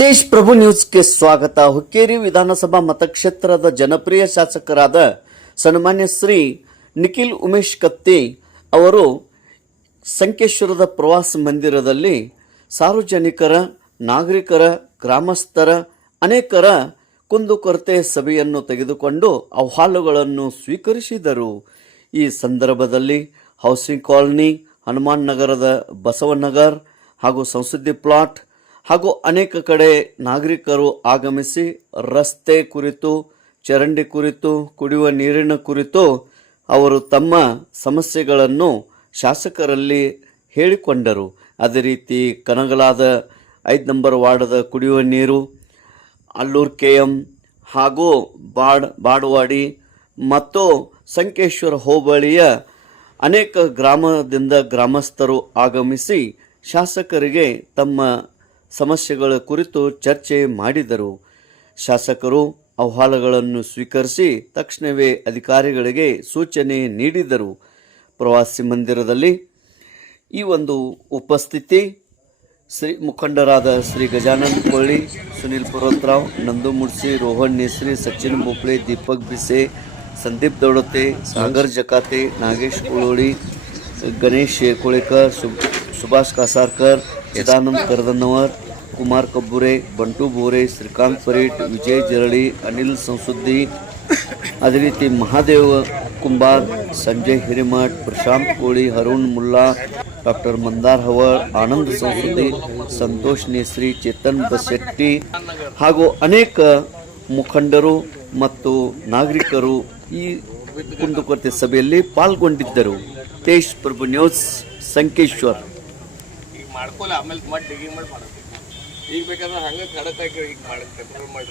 ತೇಜ್ ಪ್ರಭು ನ್ಯೂಸ್ಗೆ ಸ್ವಾಗತ. ಹುಕ್ಕೇರಿ ವಿಧಾನಸಭಾ ಮತಕ್ಷೇತ್ರದ ಜನಪ್ರಿಯ ಶಾಸಕರಾದ ಸನ್ಮಾನ್ಯ ಶ್ರೀ ನಿಖಿಲ್ ಉಮೇಶ್ ಕತ್ತಿ ಅವರು ಸಂಕೇಶ್ವರದ ಪ್ರವಾಸ ಮಂದಿರದಲ್ಲಿ ಸಾರ್ವಜನಿಕರ, ನಾಗರಿಕರ, ಗ್ರಾಮಸ್ಥರ ಅನೇಕರ ಕುಂದುಕೊರತೆ ಸಭೆಯನ್ನು ತೆಗೆದುಕೊಂಡು ಅಹವಾಲುಗಳನ್ನು ಸ್ವೀಕರಿಸಿದರು. ಈ ಸಂದರ್ಭದಲ್ಲಿ ಹೌಸಿಂಗ್ ಕಾಲನಿ, ಹನುಮಾನ್ ನಗರದ ಬಸವನಗರ್ ಹಾಗೂ ಸಂಸದಿ ಪ್ಲಾಟ್ ಹಾಗೂ ಅನೇಕ ಕಡೆ ನಾಗರಿಕರು ಆಗಮಿಸಿ ರಸ್ತೆ ಕುರಿತು, ಚರಂಡಿ ಕುರಿತು, ಕುಡಿಯುವ ನೀರಿನ ಕುರಿತು ಅವರು ತಮ್ಮ ಸಮಸ್ಯೆಗಳನ್ನು ಶಾಸಕರಲ್ಲಿ ಹೇಳಿಕೊಂಡರು. ಅದೇ ರೀತಿ ಕನಗಲಾದ 5 ನಂಬರ್ ವಾರ್ಡದ ಕುಡಿಯುವ ನೀರು, ಅಲ್ಲೂರು KM ಹಾಗೂ ಬಾಡವಾಡಿ ಮತ್ತು ಸಂಕೇಶ್ವರ ಹೋಬಳಿಯ ಅನೇಕ ಗ್ರಾಮದಿಂದ ಗ್ರಾಮಸ್ಥರು ಆಗಮಿಸಿ ಶಾಸಕರಿಗೆ ತಮ್ಮ ಸಮಸ್ಯೆಗಳ ಕುರಿತು ಚರ್ಚೆ ಮಾಡಿದರು. ಶಾಸಕರು ಅಹವಾಲುಗಳನ್ನು ಸ್ವೀಕರಿಸಿ ತಕ್ಷಣವೇ ಅಧಿಕಾರಿಗಳಿಗೆ ಸೂಚನೆ ನೀಡಿದರು. ಪ್ರವಾಸಿ ಮಂದಿರದಲ್ಲಿ ಈ ಒಂದು ಉಪಸ್ಥಿತಿ ಮುಖಂಡರಾದ ಶ್ರೀ ಗಜಾನನ್ ಕೊಳ್ಳಿ, ಸುನಿಲ್ ಪರ್ವತರಾವ್, ನಂದು ಮುಡ್ಸಿ, ರೋಹನ್ ನೇಸ್ರಿ, ಸಚಿನ್ ಬೋಪ್ಳೆ, ದೀಪಕ್ ಬಿಸೆ, ಸಂದೀಪ್ ದೌಡತೆ, ಸಾಗರ್ ಜಕಾತೆ, ನಾಗೇಶ್ ಕುಳೋಳಿ, ಗಣೇಶ್ ಶೇರ್ಕೋಳೇಕರ್, ಸುಭಾಷ್ ಕಾಸಾರ್ಕರ್, ಯದಾನಂದ್ ಕರ್ದನ್ನವರ್, ಕುಮಾರ್ ಕಬ್ಬುರೆ, ಬಂಟು ಬೋರೆ, ಶ್ರೀಕಾಂತ್ ಪರೀಟ್, ವಿಜಯ್ ಜರಳಿ, ಅನಿಲ್ ಸಂಸುದ್ದಿ, ಅದೇ ರೀತಿ ಮಹಾದೇವ್ ಕುಂಬಾರ್, ಸಂಜಯ್ ಹಿರೇಮಠ್, ಪ್ರಶಾಂತ್ ಕೋಳಿ, ಹರುಣ್ ಮುಲ್ಲಾ, ಡಾಕ್ಟರ್ ಮಂದಾರ್ ಹವಳ್, ಆನಂದ್ ಸಂಸುದ್ದಿ, ಸಂತೋಷ್ ನೇಸ್ರಿ, ಚೇತನ್ ಬಸೆಟ್ಟಿ ಹಾಗೂ ಅನೇಕ ಮುಖಂಡರು ಮತ್ತು ನಾಗರಿಕರು ಈ ಕುಂದುಕೊರತೆ ಸಭೆಯಲ್ಲಿ ಪಾಲ್ಗೊಂಡಿದ್ದರು. ತೇಜ್ ಪ್ರಭು ನ್ಯೂಸ್, ಸಂಕೇಶ್ವರ್. ಮಾಡ್ಕೊಲ್ಲ ಆಮೇಲೆ ಮತ್ತೆ ಡಿಗಿ ಮಾಡಿ ಮಾಡಬೇಕು. ಈಗ ಬೇಕಾದ್ರೆ ಹಂಗೆ ಖಡಕ್ ಹಾಕಿ ಈಗ ಮಾಡುತ್ತೆ ಮಾಡ್ರಿ.